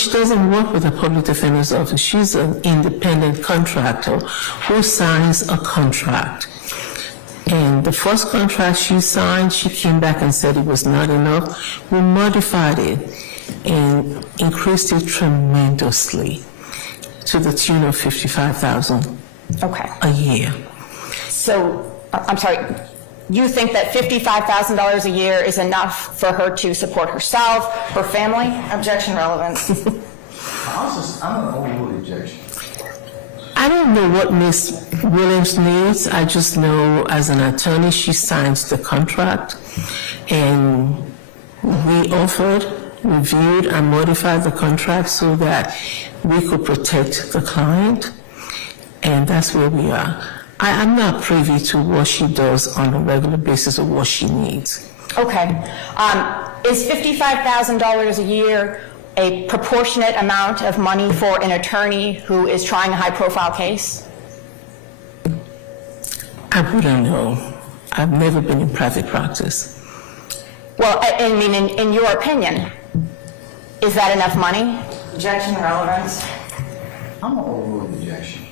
she doesn't work with the public defender's office. She's an independent contractor who signs a contract. And the first contract she signed, she came back and said it was not enough. We modified it and increased it tremendously to the tune of $55,000 a year. So, I'm sorry, you think that $55,000 a year is enough for her to support herself, her family? Objection, relevance. I'm an overruled objection. I don't know what Ms. Williams needs. I just know as an attorney, she signs the contract, and we offered, reviewed, and modified the contract so that we could protect the client, and that's where we are. I'm not privy to what she does on a regular basis or what she needs. Okay. Is $55,000 a year a proportionate amount of money for an attorney who is trying a high-profile case? I wouldn't know. I've never been in private practice. Well, I mean, in your opinion, is that enough money? Objection, relevance. I'm an overruled objection.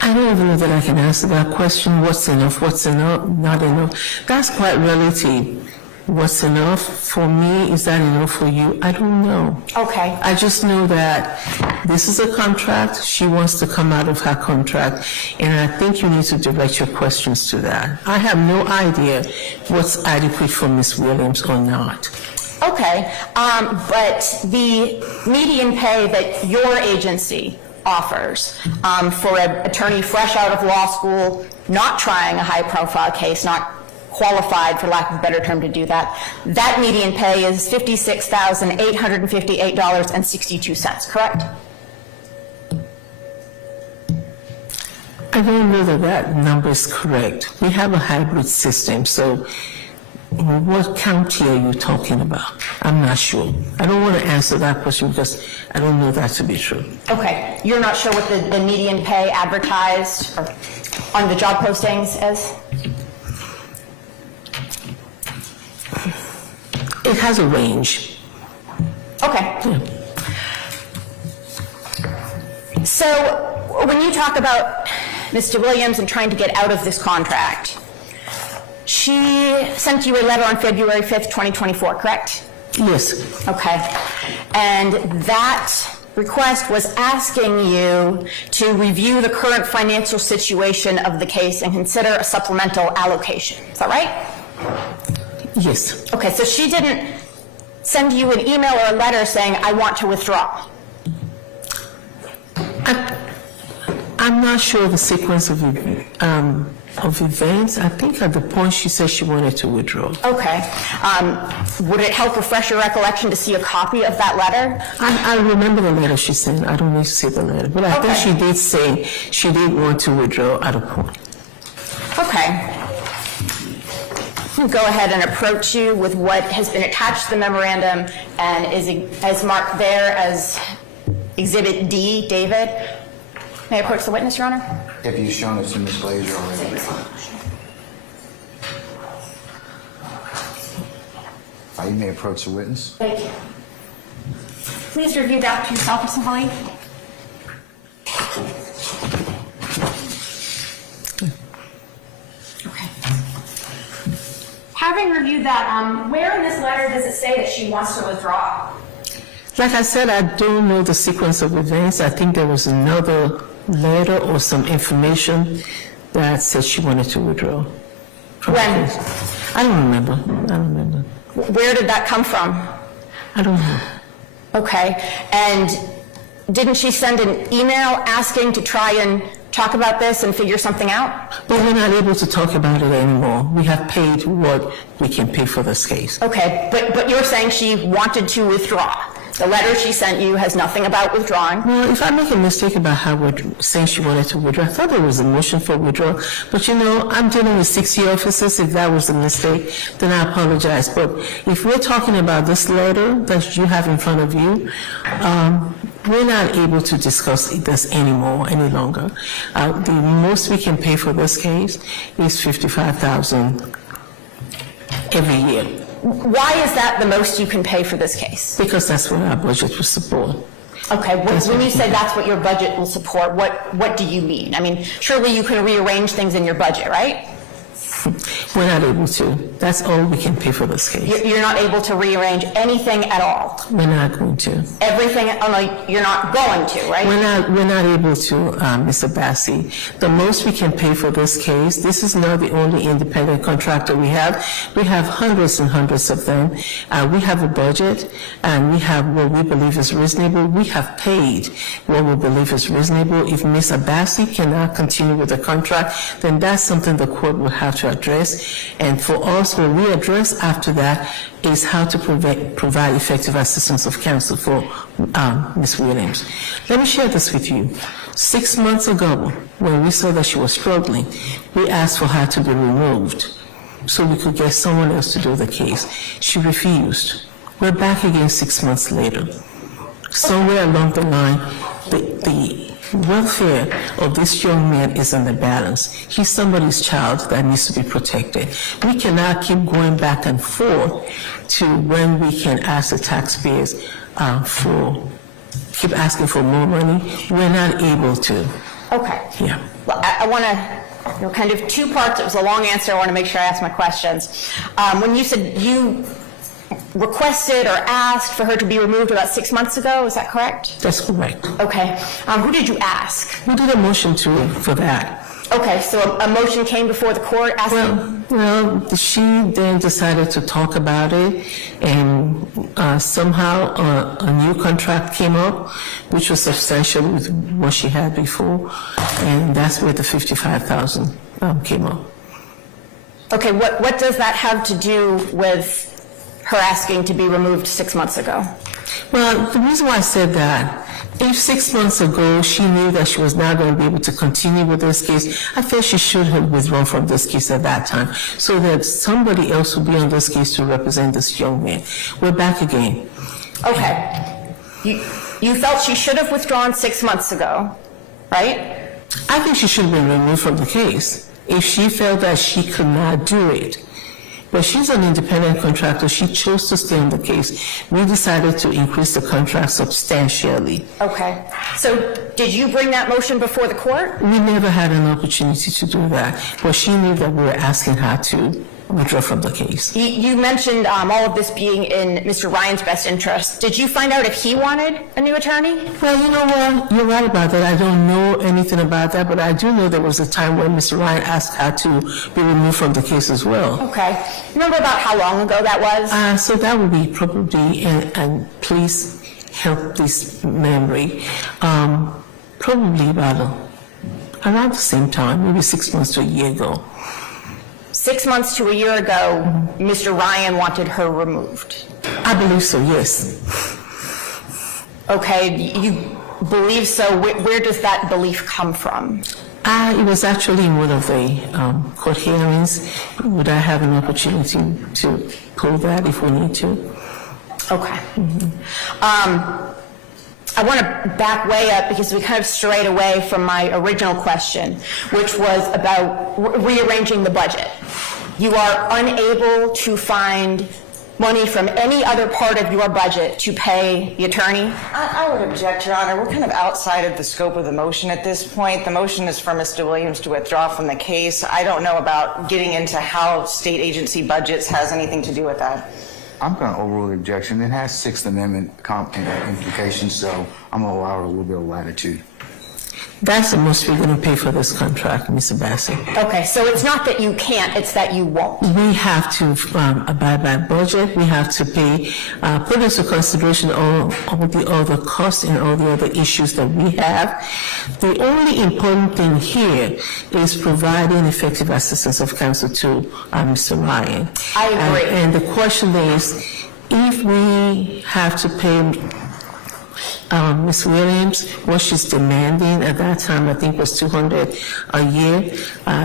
I don't even know that I can answer that question. What's enough? What's enough? Not enough? That's quite relative. What's enough for me? Is that enough for you? I don't know. Okay. I just know that this is a contract. She wants to come out of her contract, and I think you need to direct your questions to that. I have no idea what's adequate for Ms. Williams or not. Okay, but the median pay that your agency offers for an attorney fresh out of law school, not trying a high-profile case, not qualified, for lack of a better term, to do that, that median pay is $56,858.62, correct? I don't know that that number is correct. We have a hybrid system, so what county are you talking about? I'm not sure. I don't want to answer that question because I don't know that to be true. Okay, you're not sure what the median pay advertised or on the job postings is? It has a range. Okay. Yeah. So when you talk about Mr. Williams and trying to get out of this contract, she sent you a letter on February 5th, 2024, correct? Yes. Okay. And that request was asking you to review the current financial situation of the case and consider a supplemental allocation. Is that right? Yes. Okay, so she didn't send you an email or a letter saying, I want to withdraw. I'm not sure the sequence of events. I think at the point she said she wanted to withdraw. Okay. Would it help refresh your recollection to see a copy of that letter? I remember the letter she sent. I don't need to see the letter. But I think she did say she did want to withdraw at a point. Okay. I'll go ahead and approach you with what has been attached to the memorandum and is marked there as Exhibit D, David. May I approach the witness, Your Honor? Have you shown it to Ms. Glazer already? You may approach the witness. Thank you. Please review that to yourself, Mr. Holly. Okay. Having reviewed that, where in this letter does it say that she wants to withdraw? Like I said, I don't know the sequence of events. I think there was another letter or some information that said she wanted to withdraw. When? I don't remember. Where did that come from? I don't know. Okay. And didn't she send an email asking to try and talk about this and figure something out? But we're not able to talk about it anymore. We have paid what we can pay for this case. Okay, but you're saying she wanted to withdraw. The letter she sent you has nothing about withdrawing. Well, if I make a mistake about how we're saying she wanted to withdraw, I thought there was a motion for withdrawal. But I'm dealing with 6-year officers. If that was a mistake, then I apologize. But if we're talking about this letter that you have in front of you, we're not able to discuss this anymore, any longer. The most we can pay for this case is $55,000 every year. Why is that the most you can pay for this case? Because that's what our budget will support. Okay, when you say that's what your budget will support, what do you mean? I mean, surely you can rearrange things in your budget, right? We're not able to. That's all we can pay for this case. You're not able to rearrange anything at all? We're not going to. Everything, oh no, you're not going to, right? We're not able to, Mr. Bassi. The most we can pay for this case, this is not the only independent contractor we have. We have hundreds and hundreds of them. We have a budget, and we have what we believe is reasonable. We have paid what we believe is reasonable. If Mr. Bassi cannot continue with the contract, then that's something the court will have to address. And for us, what we address after that is how to provide effective assistance of counsel for Ms. Williams. Let me share this with you. 6 months ago, when we saw that she was struggling, we asked for her to be removed so we could get someone else to do the case. She refused. We're back again 6 months later. Somewhere along the line, the welfare of this young man is in the balance. He's somebody's child that needs to be protected. We cannot keep going back and forth to when we can ask the taxpayers keep asking for more money. We're not able to. Okay. Yeah. Well, I want to, kind of two parts. It was a long answer. I want to make sure I ask my questions. When you said you requested or asked for her to be removed about 6 months ago, is that correct? That's correct. Okay. Who did you ask? We did a motion for that. Okay, so a motion came before the court asking... Well, she then decided to talk about it, and somehow a new contract came up, which was substantial with what she had before, and that's where the $55,000 came up. Okay, what does that have to do with her asking to be removed 6 months ago? Well, the reason why I said that, if 6 months ago she knew that she was not going to be able to continue with this case, I felt she should have withdrawn from this case at that time, so that somebody else would be on this case to represent this young man. We're back again. Okay. You felt she should have withdrawn 6 months ago, right? I think she should have been removed from the case if she felt that she could not do it. But she's an independent contractor. She chose to stay on the case. We decided to increase the contract substantially. Okay. So did you bring that motion before the court? We never had an opportunity to do that, but she knew that we were asking her to withdraw from the case. You mentioned all of this being in Mr. Ryan's best interest. Did you find out if he wanted a new attorney? Well, you know what? You're right about that. I don't know anything about that, but I do know there was a time when Mr. Ryan asked her to be removed from the case as well. Okay. Remember about how long ago that was? So that would be probably, and please help this memory, probably about around the same time, maybe 6 months to a year ago. 6 months to a year ago, Mr. Ryan wanted her removed. I believe so, yes. Okay, you believe so. Where does that belief come from? It was actually in one of the court hearings. Would I have an opportunity to pull that if we need to? Okay. I want to back way up because we kind of strayed away from my original question, which was about rearranging the budget. You are unable to find money from any other part of your budget to pay the attorney? I would object, Your Honor. We're kind of outside of the scope of the motion at this point. The motion is for Mr. Williams to withdraw from the case. I don't know about getting into how state agency budgets has anything to do with that. I'm going to overrule the objection. It has Sixth Amendment implications, so I'm going to allow her a little bit of latitude. That's the most we're going to pay for this contract, Mr. Bassett. Okay, so it's not that you can't, it's that you won't. We have to abide by budget. We have to pay, put into consideration all the other costs and all the other issues that we have. The only important thing here is providing effective assistance of counsel to Mr. Ryan. I agree. And the question is, if we have to pay Ms. Williams, what she's demanding at that time, I think was $200 a year.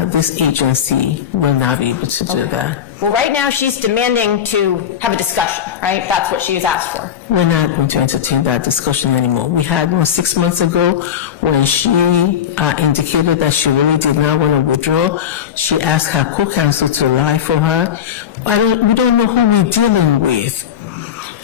This agency will not be able to do that. Well, right now, she's demanding to have a discussion, right? That's what she was asked for. We're not going to entertain that discussion anymore. We had one 6 months ago when she indicated that she really did not want to withdraw. She asked her co-counsel to lie for her. We don't know who we're dealing with.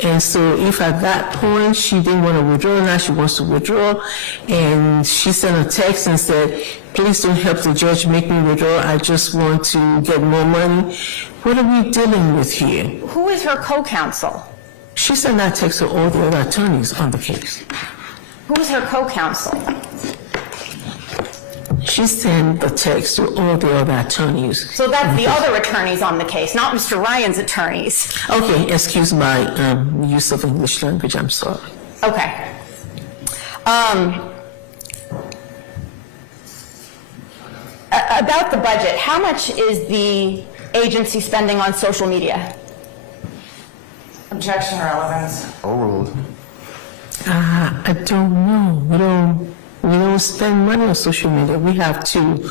And so if at that point she didn't want to withdraw, now she wants to withdraw, and she sent a text and said, please don't help the judge make me withdraw, I just want to get more money. What are we dealing with here? Who is her co-counsel? She sent that text to all the other attorneys on the case. Who is her co-counsel? She sent the text to all the other attorneys. So that's the other attorneys on the case, not Mr. Ryan's attorneys. Okay, excuse my use of English language, I'm sorry. Okay. About the budget, how much is the agency spending on social media? Objection, relevance. Overruled. I don't know. We don't spend money on social media. We have two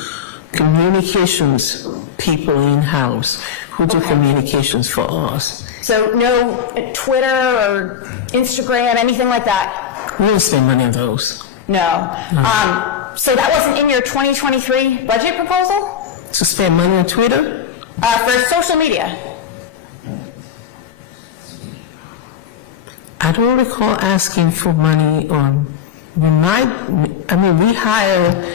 communications people in-house who do communications for us. So no Twitter or Instagram, anything like that? We don't spend money on those. No. So that wasn't in your 2023 budget proposal? To spend money on Twitter? For social media? I don't recall asking for money on, we hire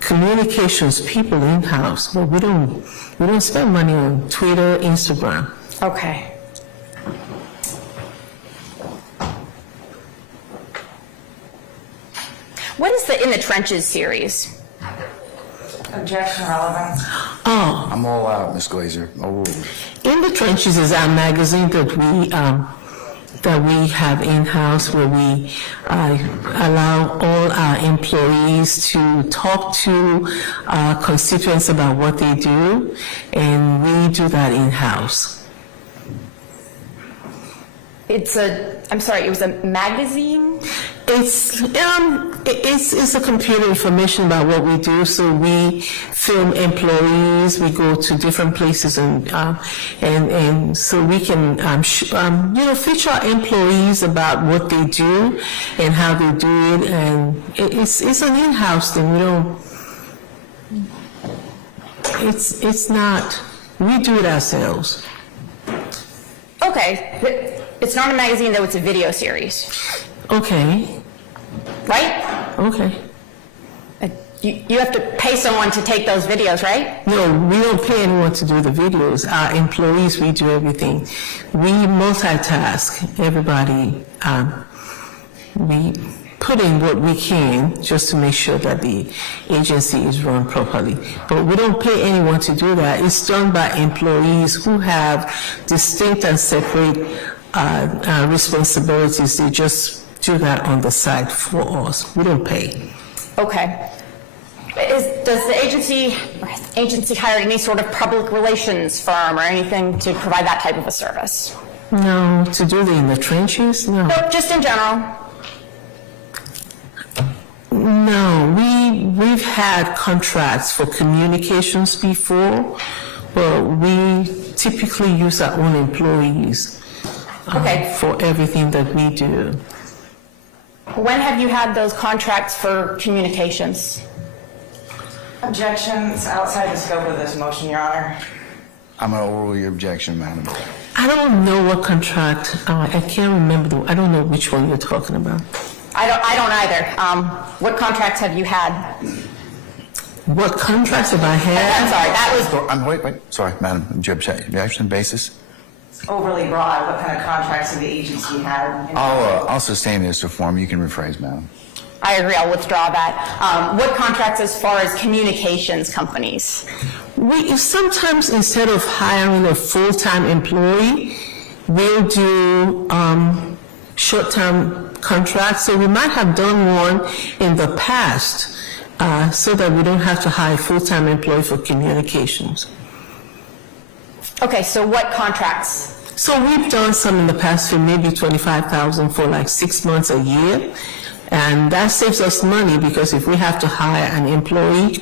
communications people in-house, but we don't spend money on Twitter, Instagram. Okay. What is the In the Trenches series? Objection, relevance. Oh, I'm all out, Ms. Glazer. Overruled. In the Trenches is our magazine that we have in-house, where we allow all our employees to talk to our constituents about what they do, and we do that in-house. It was a magazine? It's a computer information about what we do. So we film employees. We go to different places and so we can feature our employees about what they do and how they do it. And it's an in-house thing. It's not. We do it ourselves. Okay, but it's not a magazine though, it's a video series, Okay. right? Okay. You have to pay someone to take those videos, right? No, we don't pay anyone to do the videos. Our employees, we do everything. We multitask. Everybody, we put in what we can just to make sure that the agency is run properly. But we don't pay anyone to do that. It's done by employees who have distinct and separate responsibilities. They just do that on the side for us. We don't pay. Okay. Does the agency hire any sort of public relations firm or anything to provide that type of a service? No, to do the In the Trenches? No. No, just in general. No, we've had contracts for communications before, but we typically use our own employees for everything that we do. When have you had those contracts for communications? Objections outside the scope of this motion, Your Honor. I'm going to overrule your objection, Madam. I don't know what contract, I can't remember, I don't know which one you're talking about. I don't either. What contracts have you had? What contracts have I I'm had? sorry, that was, Wait. Sorry, Madam. Objection basis? Overly broad. What kind of contracts have the agency had? I'll sustain this reform. You can rephrase, Madam. I agree, I'll withdraw that. What contracts as far as communications companies? We sometimes, instead of hiring a full-time employee, we'll do short-term contracts. So we might have done one in the past so that we don't have to hire a full-time employee for communications. Okay, so what contracts? So we've done some in the past for maybe 25,000 for like 6 months, a year. And that saves us money because if we have to hire an employee,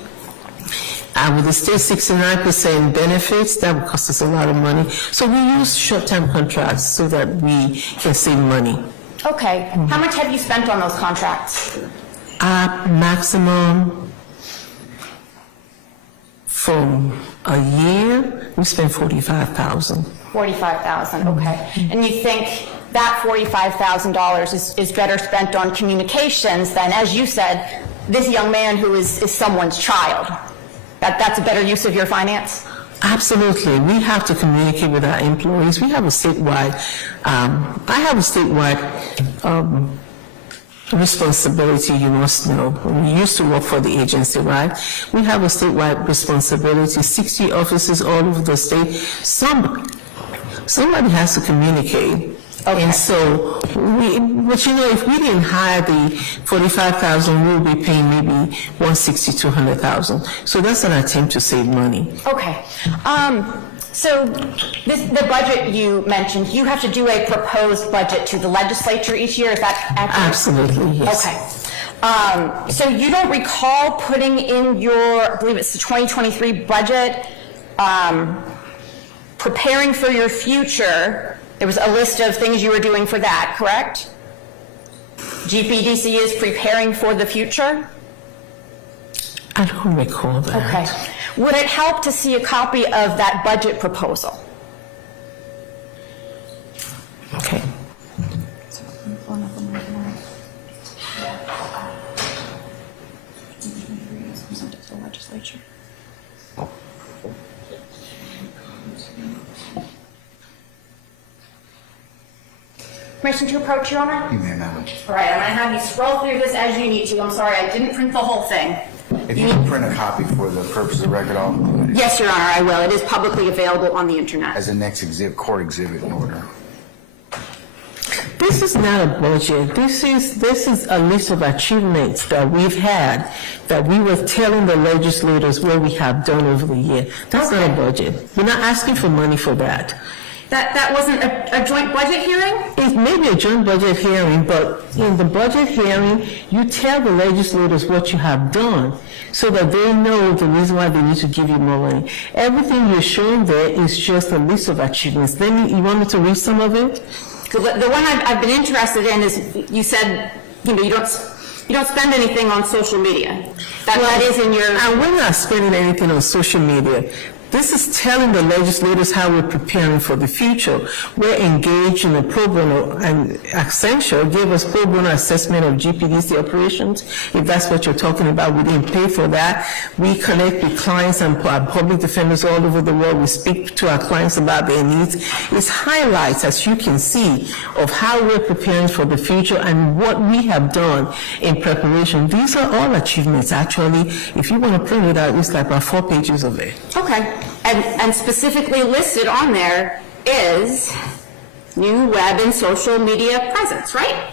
with the state 69% benefits, that would cost us a lot of money. So we use short-term contracts so that we can save money. Okay. How much have you spent on those contracts? Maximum for a year, we spend 45,000. 45,000, okay. And you think that $45,000 is better spent on communications than, as you said, this young man who is someone's child? That's a better use of your finance? Absolutely. We have to communicate with our employees. We have a statewide, I have a statewide responsibility, you must know. We used to work for the agency, right? We have a statewide responsibility, 60 offices all over the state. Somebody has to communicate. Okay. And so, but you know, if we didn't hire the 45,000, we'll be paying maybe 160, 200,000. So that's an attempt to save money. Okay. So the budget you mentioned, you have to do a proposed budget to the legislature each year. Is that accurate? Absolutely, yes. Okay. So you don't recall putting in your, I believe it's the 2023 budget, preparing for your future. There was a list of things you were doing for that, correct? GPDC is preparing for the future? I don't recall that. Okay. Would it help to see a copy of that budget proposal? Okay. Permission to approach, Your Honor? You may, madam. All right, I'm going to have you scroll through this as you need to. I'm sorry, I didn't print the whole thing. If you can print a copy for the purpose of the record, I'll include it Yes, Your Honor, I will. It is publicly available on the internet. as the next court exhibit in order. This is not a budget. This is a list of achievements that we've had, that we were telling the legislators what we have done over the year. That's not a budget. We're not asking for money for that. That wasn't a joint budget hearing? It may be a joint budget hearing, but in the budget hearing, you tell the legislators what you have done so that they know the reason why they need to give you more money. Everything you're showing there is just a list of achievements. You want me to read some of it? The one I've been interested in is, you said, you don't spend anything on social media. That is in your... And we're not spending anything on social media. This is telling the legislators how we're preparing for the future. We're engaged in a pro bono, and Accenture gave us pro bono assessment of GPDC operations. If that's what you're talking about, we didn't pay for that. We connect with clients and public defenders all over the world. We speak to our clients about their needs. It's highlights, as you can see, of how we're preparing for the future and what we have done in preparation. These are all achievements, actually. If you want to print it out, it's like about 4 pages of it. Okay. And specifically listed on there is new web and social media presence, right?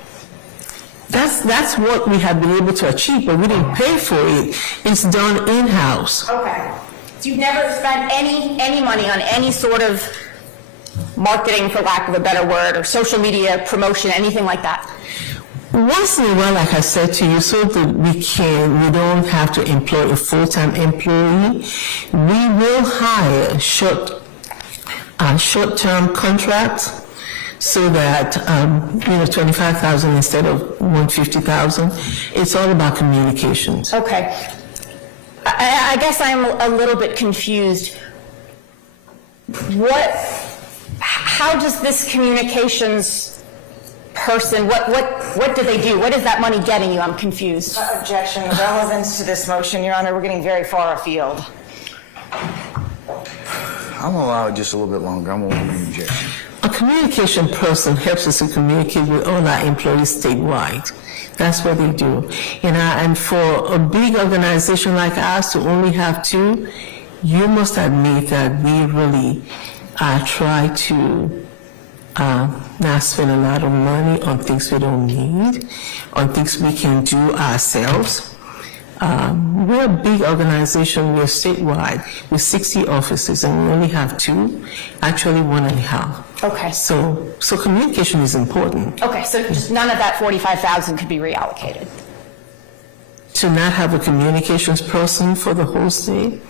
That's what we have been able to achieve, but we didn't pay for it. It's done in-house. Okay. So you've never spent any money on any sort of marketing, for lack of a better word, or social media promotion, anything like that? Once in a while, like I said to you, so that we don't have to employ a full-time employee, we will hire short-term contracts so that, 25,000 instead of 150,000. It's all about communications. Okay. I guess I'm a little bit confused. How does this communications person, what do they do? What is that money getting you? I'm confused. Objection. Relevance to this motion, Your Honor. We're getting very far afield. I'm going to allow it just a little bit longer. I'm going to objection. A communication person helps us to communicate with all our employees statewide. That's what they do. And for a big organization like ours to only have 2, you must admit that we really try to not spend a lot of money on things we don't need, on things we can do ourselves. we're a big organization. We're statewide with 60 offices, and we only have 2, actually 1.5. Okay. So communication is important. Okay, so just none of that 45,000 could be reallocated. To not have a communications person for the whole state?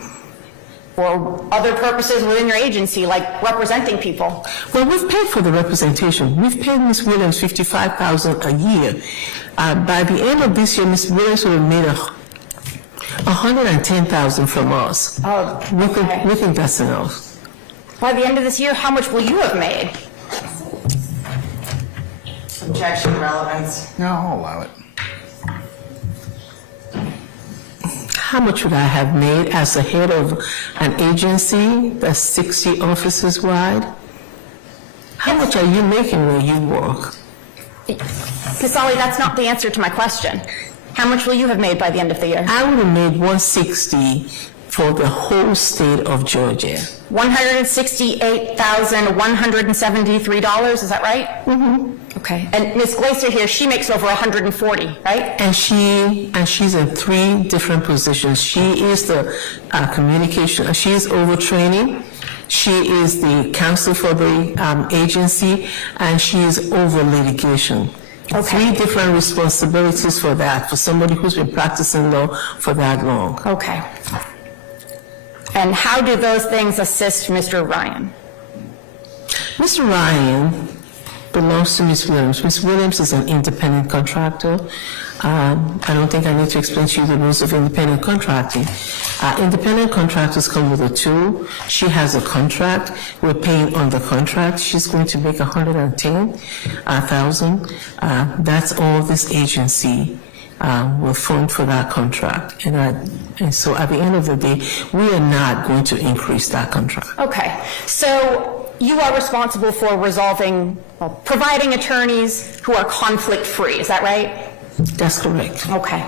Or other purposes within your agency, like representing people. Well, we've paid for the representation. We've paid Ms. Williams $55,000 a year. By the end of this year, Ms. Williams will have made $110,000 from us. Oh, okay. We think that's enough. By the end of this year, how much will you have made? Objection, relevance. No, I'll allow it. How much would I have made as the head of an agency that's 60 offices wide? How much are you making where you work? Kasali, that's not the answer to my question. How much will you have made by the end of the year? I would have made $160 for the whole state of Georgia. $168,173, is that right? Mm-hmm. Okay. And Ms. Glacier here, she makes over 140, right? And she's in 3 different positions. She is the communication, she is overtraining, she is the counsel for the agency, and she is over litigation. Okay. 3 different responsibilities for that, for somebody who's been practicing law for that long. Okay. And how do those things assist Mr. Ryan? Mr. Ryan belongs to Ms. Williams. Ms. Williams is an independent contractor. I don't think I need to explain to you the rules of independent contracting. Independent contractors come with a tool. She has a contract. We're paying on the contract. She's going to make $110,000. That's all this agency will fund for that contract. And so at the end of the day, we are not going to increase that contract. Okay. So you are responsible for providing attorneys who are conflict-free, is that right? That's correct. Okay.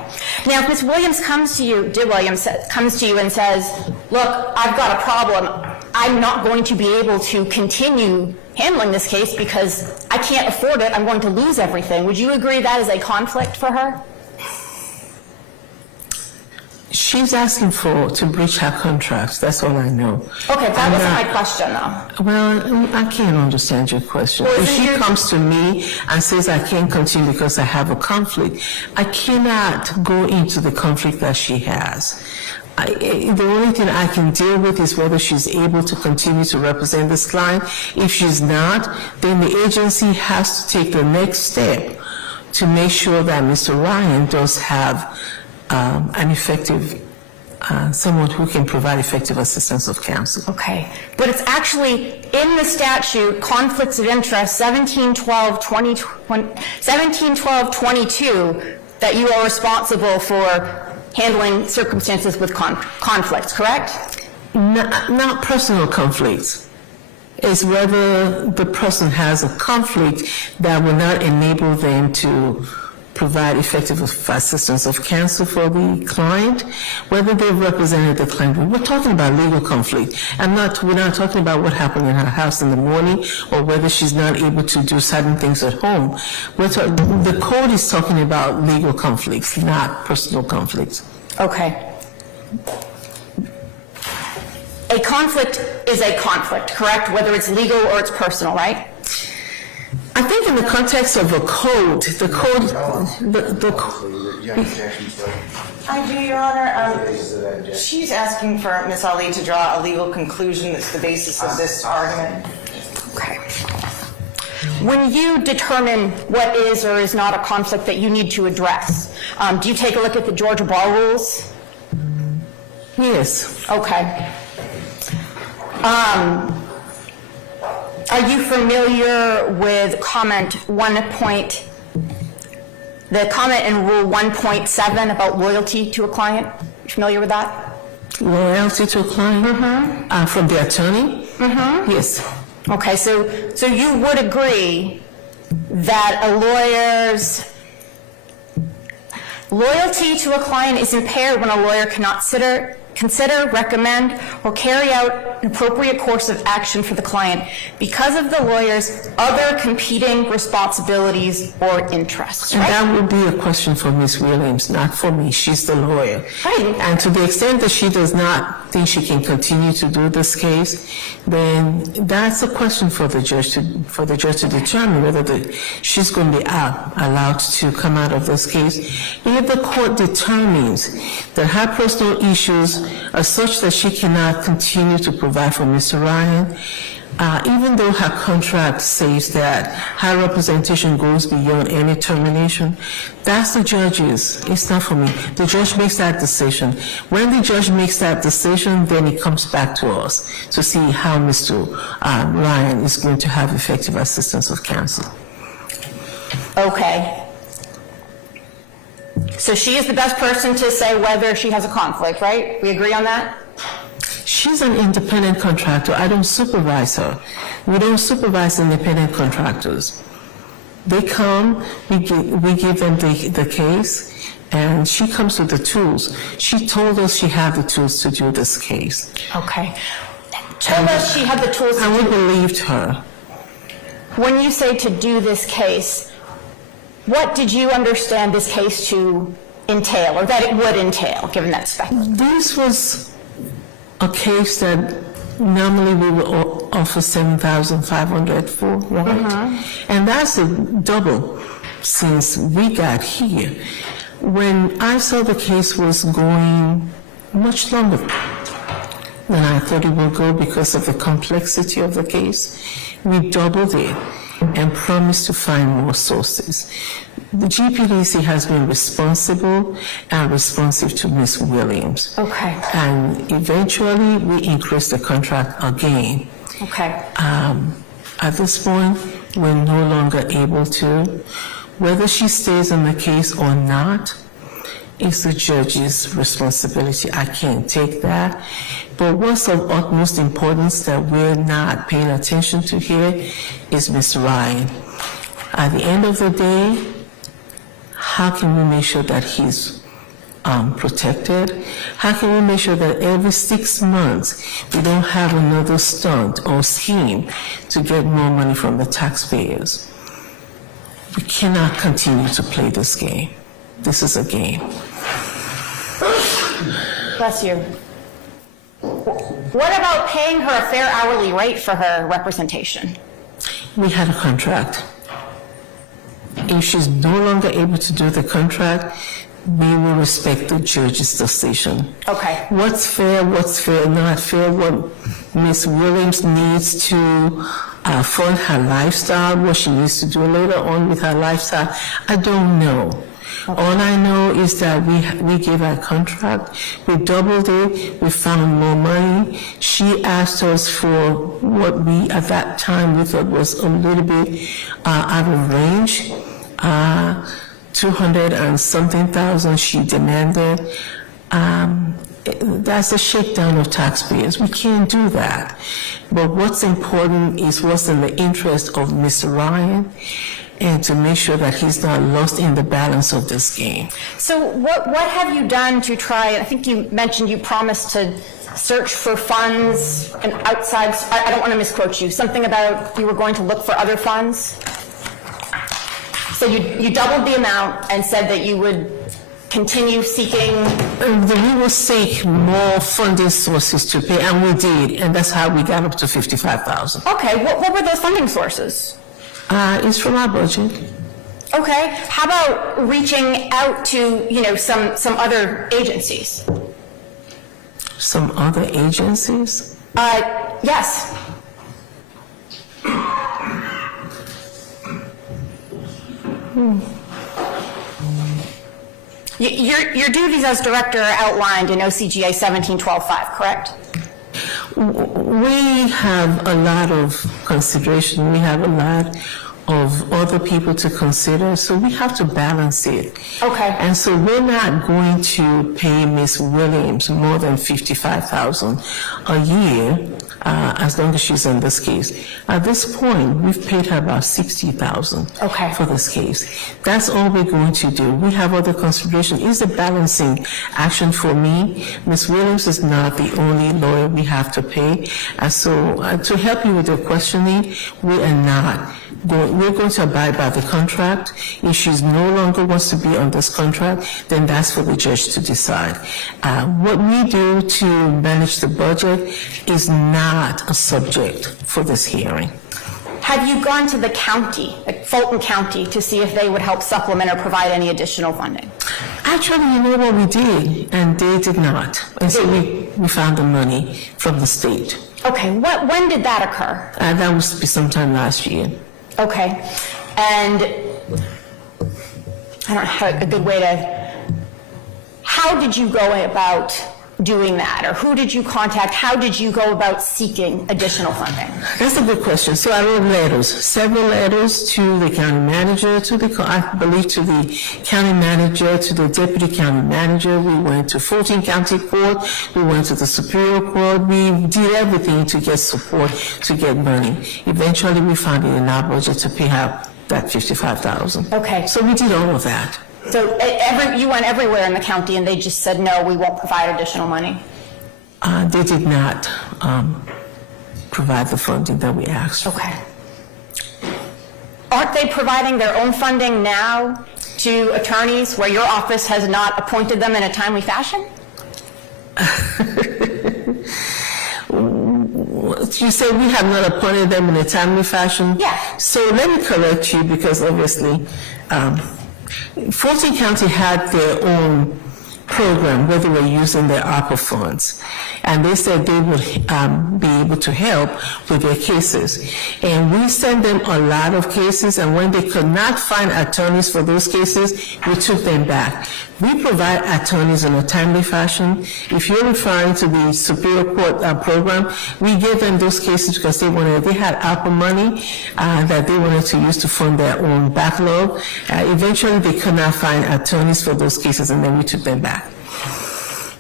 Now, if Ms. Williams comes to you and says, look, I've got a problem, I'm not going to be able to continue handling this case because I can't afford it, I'm going to lose everything, would you agree that is a conflict for her? She's asking to breach her contracts. That's all I know. Okay, that wasn't my question, though. Well, I can't understand your question. Well, if she comes to me and says I can't continue because I have a conflict, I cannot go into the conflict that she has. The only thing I can deal with is whether she's able to continue to represent this client. If she's not, then the agency has to take the next step to make sure that Mr. Ryan does have an effective, someone who can provide effective assistance of counsel. Okay, but it's actually in the statute, conflicts of interest, 1712-22, that you are responsible for handling circumstances with conflicts, correct? Not personal conflicts. It's whether the person has a conflict that will not enable them to provide effective assistance of counsel for the client, whether they've represented the client. We're talking about legal conflict. We're not talking about what happened in her house in the morning or whether she's not able to do certain things at home. The code is talking about legal conflicts, not personal conflicts. Okay. A conflict is a conflict, correct? Whether it's legal or it's personal, right? I think in the context of a code, the code. I do, Your Honor. She's asking for Ms. Ali to draw a legal conclusion that's the basis of this argument. Okay. When you determine what is or is not a conflict that you need to address, do you take a look at the Georgia Bar Rules? Yes. Okay. Are you familiar with comment the comment in Rule 1.7 about loyalty to a client? You familiar with that? Loyalty to a client? Mm-hmm. From the attorney? Mm-hmm. Yes. Okay, so you would agree that a lawyer's loyalty to a client is impaired when a lawyer cannot consider, recommend, or carry out an appropriate course of action for the client because of the lawyer's other competing responsibilities or interests, And right? that would be a question for Ms. Williams, not for me. She's the lawyer. Right. And to the extent that she does not think she can continue to do this case, then that's a question for the judge to determine whether she's going to be allowed to come out of this case. If the court determines that her personal issues are such that she cannot continue to provide for Mr. Ryan, even though her contract says that her representation goes beyond any termination, that's the judge's. It's not for me. The judge makes that decision. When the judge makes that decision, then it comes back to us to see how Mr. Ryan is going to have effective assistance of counsel. Okay. So she is the best person to say whether she has a conflict, right? We agree on that? She's an independent contractor. I don't supervise her. We don't supervise independent contractors. They come, we give them the case, and she comes with the tools. She told us she had the tools to do this case. Okay. Told us she had the tools to And we do. believed her. When you say to do this case, what did you understand this case to entail, or that it would entail, given that spec? This was a case that normally we would offer $7,500 for, right? And that's a double since we got here. When I saw the case was going much longer than I thought it would go because of the complexity of the case, we doubled it and promised to find more sources. The GPDC has been responsible and responsive to Ms. Williams. Okay. And eventually, we increased the contract again. Okay. At this point, we're no longer able to. Whether she stays on the case or not is the judge's responsibility. I can't take that. But what's of utmost importance that we're not paying attention to here is Ms. Ryan. At the end of the day, how can we make sure that he's protected? How can we make sure that every 6 months we don't have another stunt or scheme to get more money from the taxpayers? We cannot continue to play this game. This is a game. Bless you. What about paying her a fair hourly rate for her representation? We had a contract. If she's no longer able to do the contract, we will respect the judge's decision. Okay. What's fair, not fair, what Ms. Williams needs to fund her lifestyle, what she needs to do later on with her lifestyle, I don't know. Okay. All I know is that we gave her a contract, we doubled it, we found more money. She asked us for what we at that time we thought was a little bit out of range. 200 and something thousand she demanded. That's a shakedown of taxpayers. We can't do that. But what's important is what's in the interest of Mr. Ryan and to make sure that he's not lost in the balance of this game. So what have you done to try, I think you mentioned you promised to search for funds and outside, I don't want to misquote you, something about you were going to look for other funds? So you doubled the amount and said that you would continue seeking? We will seek more funding sources to pay, and we did, and that's how we got up to $55,000. Okay, what were those funding sources? It's from our budget. Okay, how about reaching out to, some other agencies? Some other agencies? Yes. Your duties as director are outlined in OCGA 1712.5, correct? We have a lot of consideration. We have a lot of other people to consider, so we have to balance it. Okay. And so we're not going to pay Miss Williams more than $55,000 a year, as long as she's in this case. At this point, we've paid her about $60,000 Okay. for this case. That's all we're going to do. We have other consideration. It's a balancing action for me. Miss Williams is not the only lawyer we have to pay. And so to help you with your questioning, we're going to abide by the contract. If she no longer wants to be on this contract, then that's for the judge to decide. What we do to manage the budget is not a subject for this hearing. Have you gone to the county, like Fulton County, to see if they would help supplement or provide any additional funding? Actually, you know what we did, and they did not. And so we found the money from the state. Okay, when did that occur? That was sometime last year. Okay, and I don't have a good way to, how did you go about doing that? Or who did you contact? How did you go about seeking additional funding? That's a good question. So I wrote letters, several letters to the county manager, I believe to the county manager, to the deputy county manager. We went to Fulton County Court. We went to the Superior Court. We did everything to get support, to get money. Eventually, we found it in our budget to pay out that $55,000. Okay. So we did all of that. So you went everywhere in the county and they just said, no, we won't provide additional money? They did not provide the funding that we asked for. Okay. Aren't they providing their own funding now to attorneys where your office has not appointed them in a timely fashion? You say we have not appointed them in a timely fashion? Yeah. So let me correct you, because obviously Fulton County had their own program where they were using their ARPA funds. And they said they would be able to help with their cases. And we sent them a lot of cases, and when they could not find attorneys for those cases, we took them back. We provide attorneys in a timely fashion. If you're referring to the Superior Court program, we gave them those cases because they had ARPA money that they wanted to use to fund their own backlog. Eventually, they could not find attorneys for those cases, and then we took them back.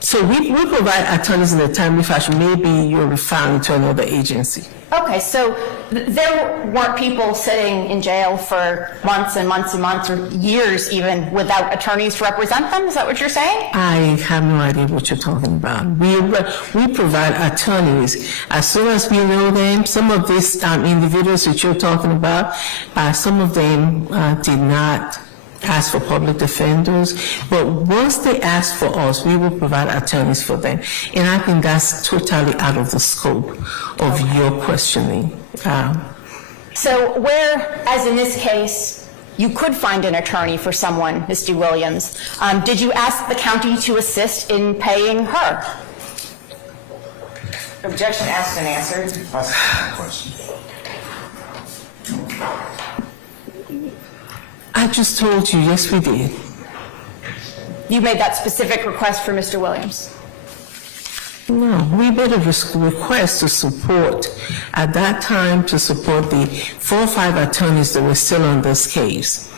So we provide attorneys in a timely fashion. Maybe you're referring to another agency. Okay, so there weren't people sitting in jail for months and months and months, or years even, without attorneys to represent them? Is that what you're saying? I have no idea what you're talking about. We provide attorneys. As soon as we know them, some of these individuals that you're talking about, some of them did not ask for public defenders, but once they ask for us, we will provide attorneys for them. And I think that's totally out of the scope of your questioning. So where, as in this case, you could find an attorney for someone, Mr. Williams, did you ask the county to assist in paying her? Objection asked and answered. That's my question. I just told you, yes, we did. You made that specific request for Mr. Williams? No, we made a request to support, at that time, to support the 4 or 5 attorneys that were still on this case.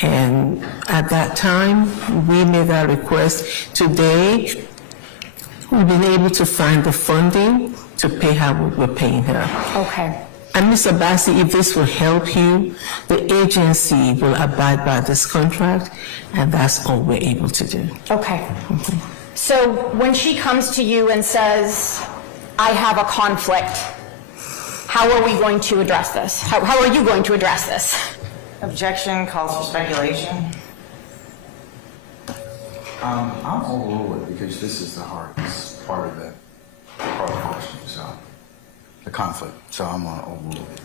And at that time, we made that request. Today, we've been able to find the funding to pay her what we're paying her. Okay. And Ms. Abbasi, if this will help you, the agency will abide by this contract, and that's all we're able to do. Okay. So when she comes to you and says, I have a conflict, how are we going to address this? How are you going to address this? Objection calls for speculation. I'm overrule it because this is the hardest part of the question, so the conflict. So I'm going to overrule it.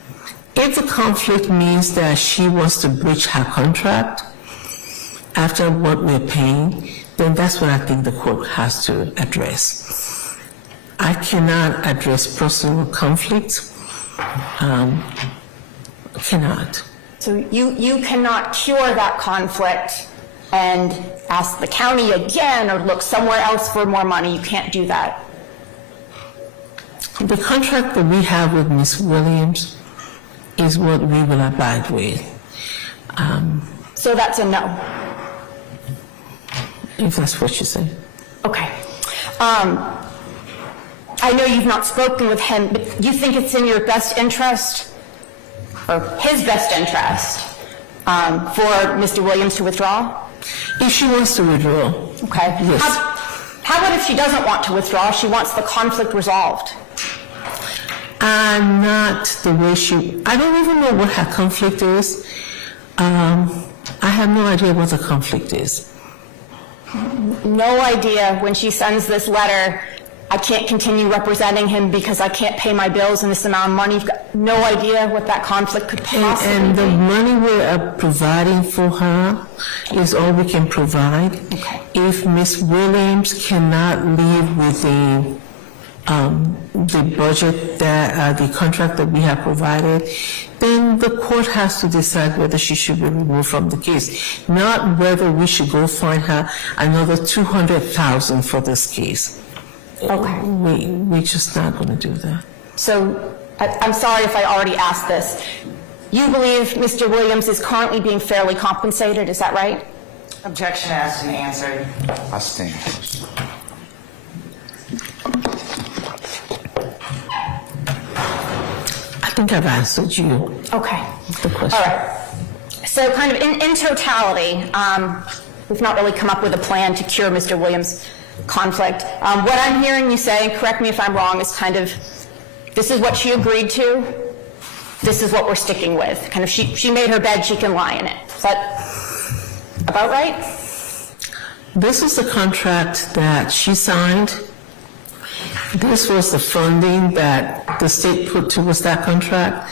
If the conflict means that she wants to breach her contract after what we're paying, then that's what I think the court has to address. I cannot address personal conflicts. Cannot. So you cannot cure that conflict and ask the county again or look somewhere else for more money. You can't do that. The contract that we have with Ms. Williams is what we will abide with. So that's a no. If that's what you say. Okay. I know you've not spoken with him, but you think it's in your best interest, or his best interest, for Mr. Williams to withdraw? If she wants to withdraw, Okay. yes. How about if she doesn't want to withdraw, she wants the conflict resolved? Not the way I don't even know what her conflict is. I have no idea what the conflict is. No idea when she sends this letter, I can't continue representing him because I can't pay my bills in this amount of money. You've got no idea what that conflict could possibly And the be. money we're providing for her is all we can provide. Okay. If Ms. Williams cannot live within the budget that, the contract that we have provided, then the court has to decide whether she should be removed from the case, not whether we should go find her another $200,000 for this case. Okay. We're just not going to do that. So, I'm sorry if I already asked this. You believe Mr. Williams is currently being fairly compensated, is that right? Objection asked and answered. I stand. I think I've answered you Okay. the question. All right. So kind of in totality, we've not really come up with a plan to cure Mr. Williams' conflict. What I'm hearing you say, and correct me if I'm wrong, is kind of, this is what she agreed to, this is what we're sticking with. Kind of, she made her bed, she can lie in it. Is that about right? This is the contract that she signed. This was the funding that the state put towards that contract.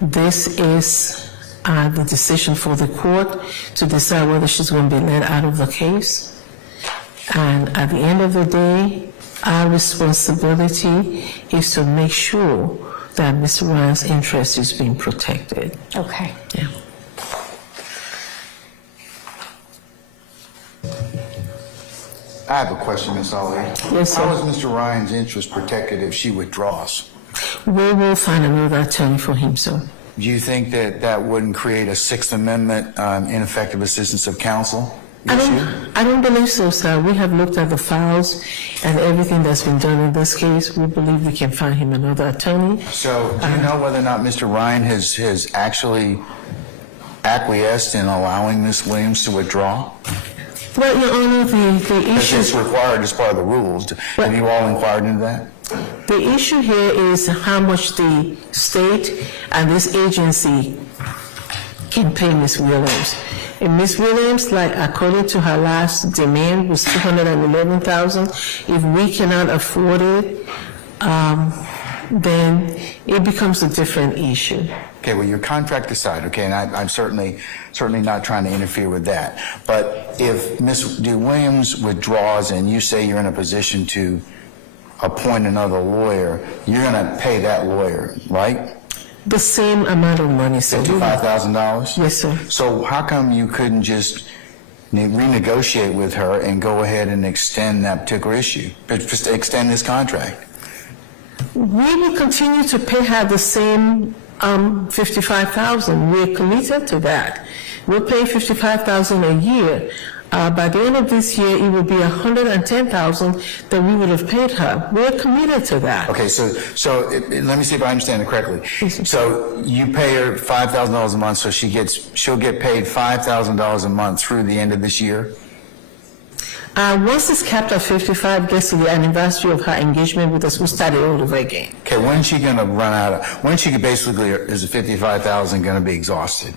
This is the decision for the court to decide whether she's going to be let out of the case. And at the end of the day, our responsibility is to make sure that Mr. Ryan's interest is being protected. Okay. Yeah. I have a question, Ms. Ali. Yes, sir. How is Mr. Ryan's interest protected if she withdraws? We will find another attorney for him, sir. Do you think that that wouldn't create a Sixth Amendment ineffective assistance of counsel issue? I don't believe so, sir. We have looked at the files and everything that's been done in this case. We believe we can find him another attorney. So do you know whether or not Mr. Ryan has actually acquiesced in allowing Ms. Williams to withdraw? Well, Your Honor, the Because it's issue, required as part of the rules. Have you all inquired into that? the issue here is how much the state and this agency can pay Ms. Williams. And Ms. Williams, like according to her last demand, was $211,000. If we cannot afford it, then it becomes a different issue. Okay, well, your contract aside, okay, and I'm certainly not trying to interfere with that. But if Ms. Williams withdraws and you say you're in a position to appoint another lawyer, you're going to pay that lawyer, right? The same amount of money, sir. $55,000? Yes, sir. So how come you couldn't just renegotiate with her and go ahead and extend that particular issue, just extend this contract? We will continue to pay her the same $55,000. We're committed to that. We're paying $55,000 a year. By the end of this year, it will be $110,000 that we would have paid her. We're committed to that. Okay, so let me see if I understand it correctly. So you pay her $5,000 a month, so she'll get paid $5,000 a month through the end of this year? Once it's capped at 55, gets to the anniversary of her engagement with us, we'll start it all over again. Okay, when's she going to run out of? When she basically is the $55,000 going to be exhausted?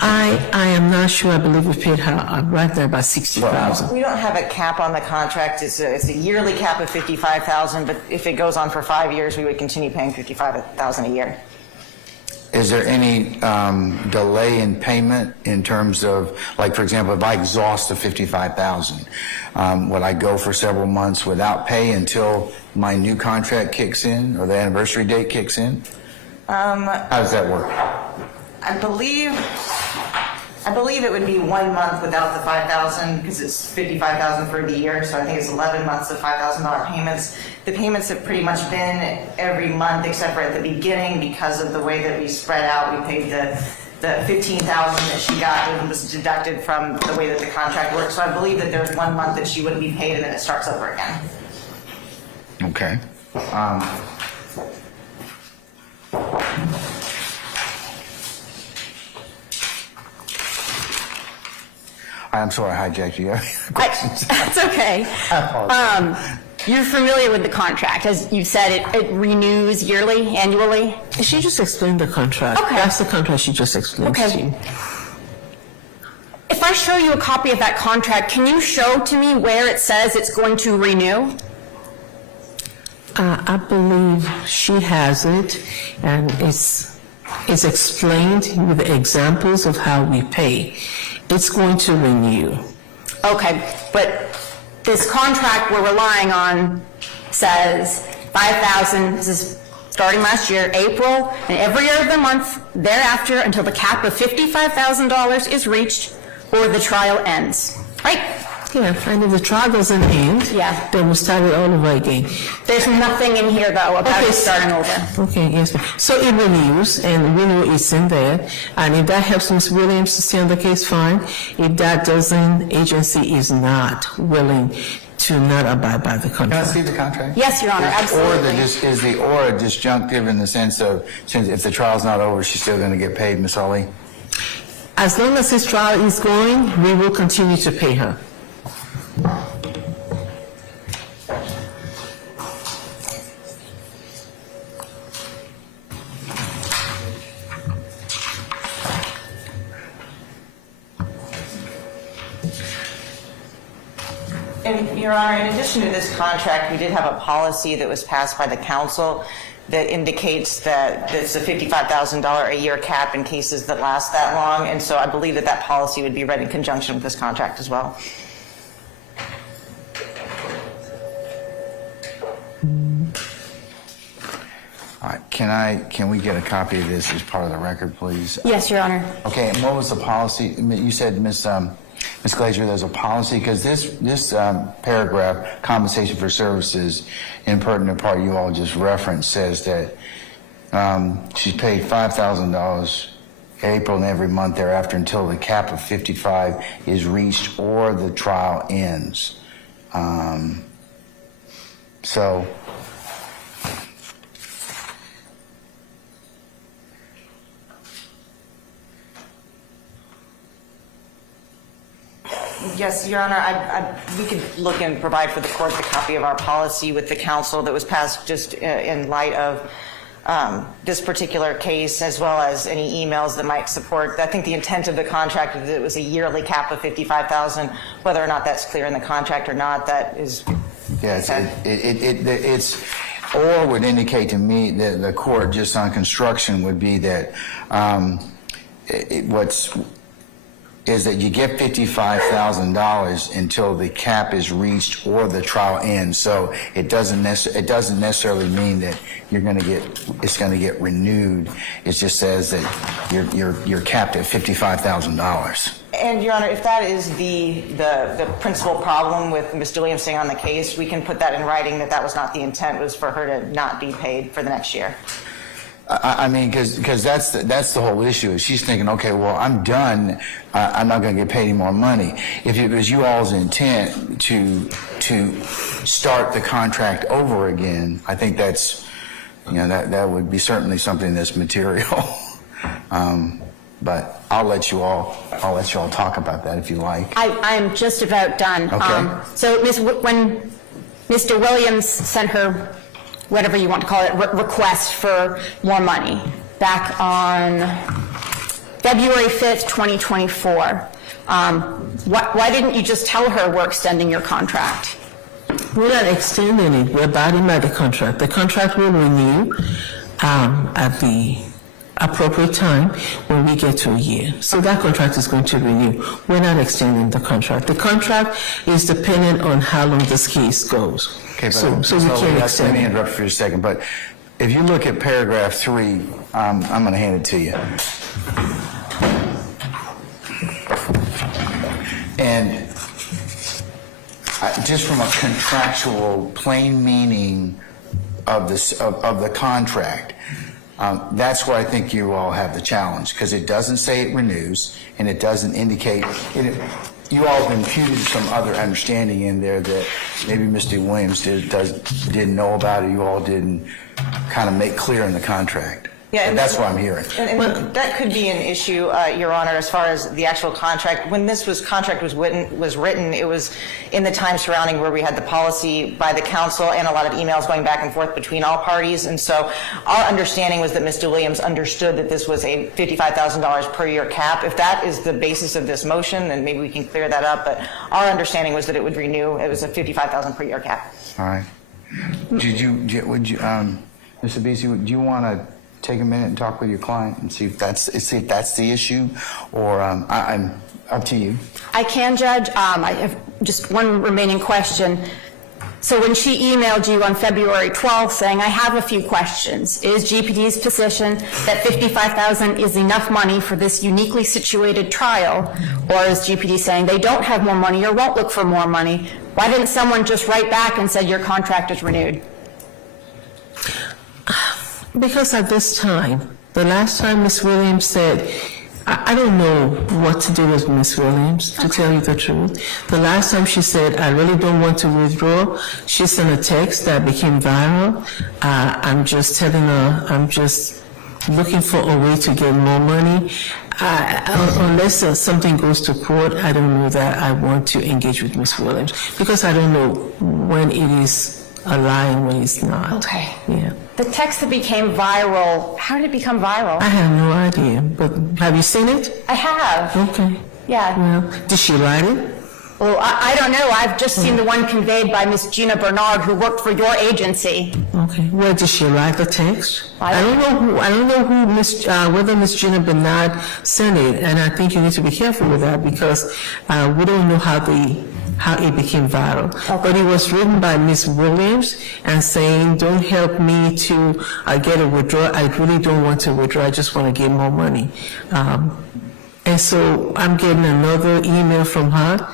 I am not sure. I believe we paid her right there about $60,000. We don't have a cap on the contract. It's a yearly cap of $55,000, but if it goes on for 5 years, we would continue paying $55,000 a year. Is there any delay in payment in terms of, like, for example, if I exhaust the $55,000, would I go for several months without pay until my new contract kicks in or the anniversary date kicks in? How does that work? I I believe it would be 1 month without the 5,000 because it's 55,000 for the year, so I think it's 11 months of $5,000 payments. The payments have pretty much been every month except for at the beginning because of the way that we spread out. We paid the 15,000 that she got and was deducted from the way that the contract works. So I believe that there's 1 month that she wouldn't be paid and then it starts over again. Okay. I'm sorry I hijacked you. That's okay. You're familiar with the contract. As you said, it renews yearly, annually? She just explained the contract. Okay. That's the contract she just explained to Okay. you. If I show you a copy of that contract, can you show to me where it says it's going to renew? I believe she has it, and it's explained with examples of how we pay. It's going to renew. Okay, but this contract we're relying on says 5,000, this is starting last year, April, and every other month thereafter until the cap of $55,000 is reached or the trial ends, right? Yeah, and if the trial doesn't end, Yeah. then we start it all over again. There's nothing in here, though, about Okay, it starting over. Okay, yes. So it renews, and we know it's in there. And if that helps Ms. Williams to stay on the case, fine. If that doesn't, agency is not willing to not abide by the Can I contract. see the contract? Yes, Your Honor, absolutely. Is the or disjunctive in the sense of, since if the trial's not over, she's still going to get paid, Ms. Ollie? As long as this trial is going, we will continue to pay her. And Your Honor, in addition to this contract, we did have a policy that was passed by the council that indicates that there's a $55,000 a year cap in cases that last that long. And so I believe that that policy would be read in conjunction with this contract as well. All right, can we get a copy of this as part of the record, please? Yes, Your Honor. Okay, and what was the policy? You said, Ms. Glazer, there's a policy, because this paragraph, compensation for services, in pertinent part you all just referenced, says that she's paid $5,000 April and every month thereafter until the cap of 55 is reached or the trial ends. So, Yes, Your Honor, we could look and provide for the court the copy of our policy with the council that was passed just in light of this particular case, as well as any emails that might support. I think the intent of the contract is that it was a yearly cap of $55,000. Whether or not that's clear in the contract or not, that is. yes, it's or would indicate to me that the court just on construction would be that is that you get $55,000 until the cap is reached or the trial ends. So it doesn't necessarily mean that it's going to get renewed. It just says that you're capped at $55,000. And Your Honor, if that is the principal problem with Ms. Williams staying on the case, we can put that in writing that was not the intent, was for her to not be paid for the next year. I mean, because that's the whole issue. Is she's thinking, okay, well, I'm done. I'm not going to get paid any more money. If it was you all's intent to start the contract over again, I think that's, that would be certainly something that's material. But I'll let you all talk about that if you like. I'm just about done. Okay. So when Mr. Williams sent her, whatever you want to call it, request for more money back on February 5th, 2024, why didn't you just tell her we're extending your contract? We're not extending it. We're abiding by the contract. The contract will renew at the appropriate time when we get to a year. So that contract is going to renew. We're not extending the contract. The contract is dependent on how long this case goes. Okay, so we can't let extend me it. interrupt for a second. But if you look at paragraph 3, I'm going to hand it to you. And just from a contractual plain meaning of this of the contract, that's where I think you all have the challenge, because it doesn't say it renews, and it doesn't indicate you all have imputed some other understanding in there that maybe Mr. Williams didn't know about, or you all didn't kind of make clear in the contract. Yeah, and that's what I'm hearing. And that could be an issue, Your Honor, as far as the actual contract. When this contract was written, it was in the time surrounding where we had the policy by the council and a lot of emails going back and forth between all parties. And so our understanding was that Mr. Williams understood that this was a $55,000 per year cap. If that is the basis of this motion, then maybe we can clear that up. But our understanding was that it would renew. It was a $55,000 per year cap. All right. Mr. Beasley, do you want to take a minute and talk with your client and see if that's the issue, or I'm up to you. I can, Judge. I have just one remaining question. So when she emailed you on February 12th saying, I have a few questions, is GPD's position that $55,000 is enough money for this uniquely situated trial, or is GPD saying they don't have more money or won't look for more money? Why didn't someone just write back and said your contract is renewed? Because at this time, the last time Ms. Williams said, I don't know what to do with Ms. Williams, to tell you the truth. The last time she said, I really don't want to withdraw, she sent a text that became viral. I'm just telling her, I'm just looking for a way to get more money. Unless something goes to court, I don't know that I want to engage with Ms. Williams, because I don't know when it is a lie and when it's not. Okay. Yeah. The text that became viral, how did it become viral? I have no idea, but have you seen it? I have. Okay. Yeah. Well, did she write it? Well, I don't know. I've just seen the one conveyed by Miss Gina Bernard, who worked for your agency. Okay. Where did she write the text? I don't know who whether Miss Gina Bernard sent it, and I think you need to be careful with that, because we don't know how it became viral. Okay. But it was written by Miss Williams and saying, don't help me to get a withdrawal. I really don't want to withdraw. I just want to get more money. And so I'm getting another email from her.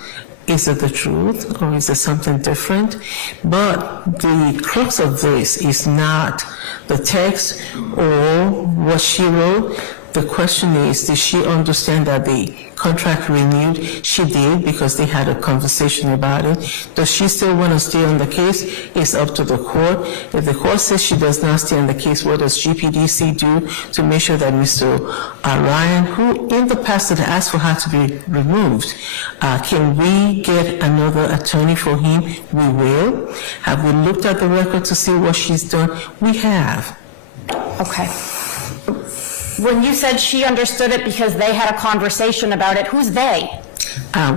Is it the truth, or is it something different? But the crux of this is not the text or what she wrote. The question is, did she understand that the contract renewed? She did, because they had a conversation about it. Does she still want to stay on the case? It's up to the court. If the court says she does not stay on the case, what does GPDC do to make sure that Mr. Ryan, who in the past had asked for her to be removed, can we get another attorney for him? We will. Have we looked at the record to see what she's done? We have. Okay. When you said she understood it because they had a conversation about it, who's they?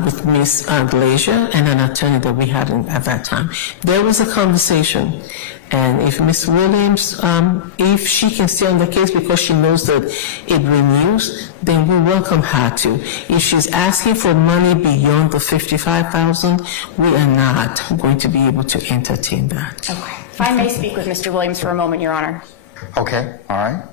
With Ms. Glazier and an attorney that we had at that time. There was a conversation, and if Ms. Williams, if she can stay on the case because she knows that it renews, then we welcome her to. If she's asking for money beyond the $55,000, we are not going to be able to entertain that. Okay. If I may speak with Mr. Williams for a moment, Your Honor. Okay, all right.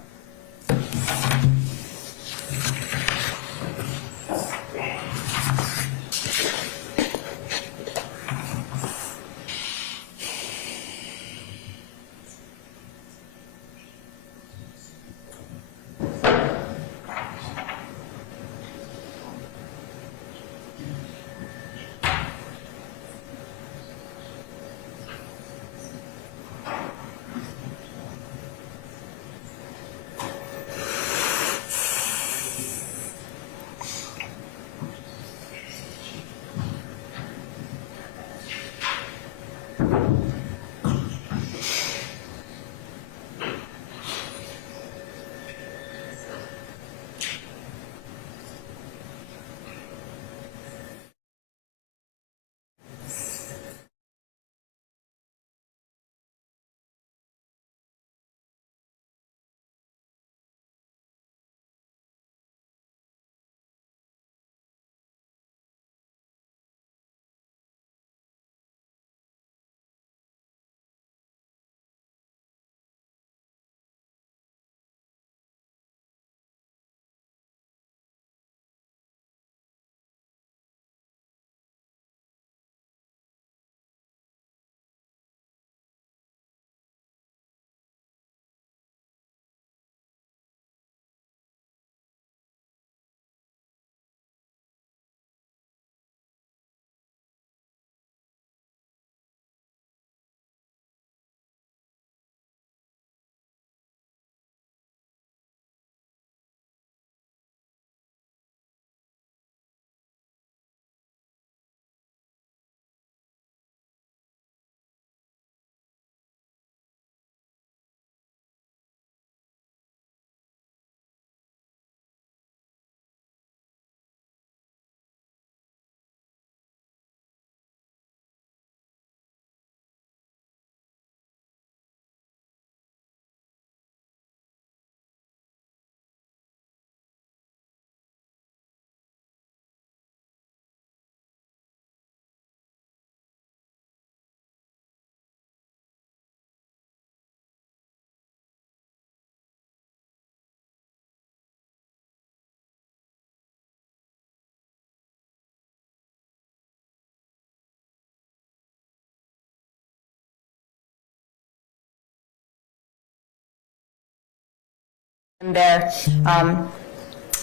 there.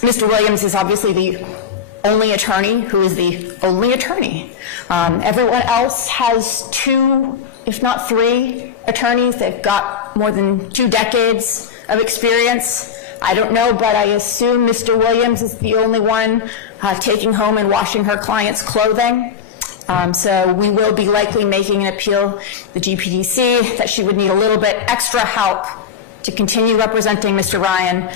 Mr. Williams is obviously the only attorney who is the only attorney. Everyone else has 2, if not 3 attorneys. They've got more than 2 decades of experience. I don't know, but I assume Mr. Williams is the only one taking home and washing her client's clothing. So we will be likely making an appeal to the GPDC that she would need a little bit extra help to continue representing Mr. Ryan.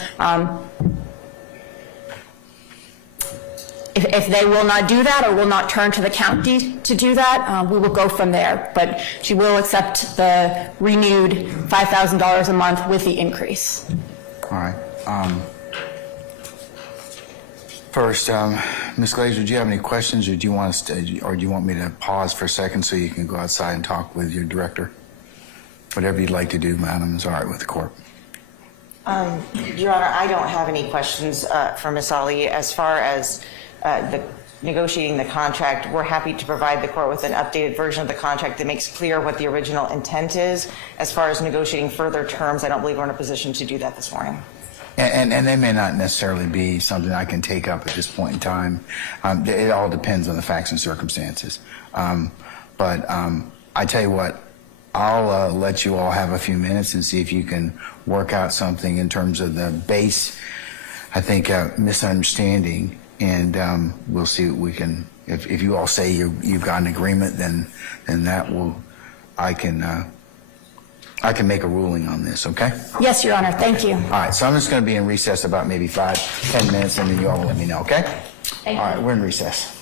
If they will not do that or will not turn to the county to do that, we will go from there. But she will accept the renewed $5,000 a month with the increase. All right. First, Ms. Glazer, do you have any questions, or do you want us to, or do you want me to pause for a second so you can go outside and talk with your director? Whatever you'd like to do, madam, is all right with the court. Your Honor, I don't have any questions for Ms. Ali. As far as the negotiating the contract, we're happy to provide the court with an updated version of the contract that makes clear what the original intent is. As far as negotiating further terms, I don't believe we're in a position to do that this morning. And they may not necessarily be something I can take up at this point in time. It all depends on the facts and circumstances. But I tell you what, I'll let you all have a few minutes and see if you can work out something in terms of the base, I think, misunderstanding, and we'll see what we can. If you all say you've got an agreement, then that will, I can make a ruling on this, okay? Yes, Your Honor. Thank you. All right, so I'm just going to be in recess about maybe 5-10 minutes, and then you all let me know, okay? Thank All you. right, we're in recess.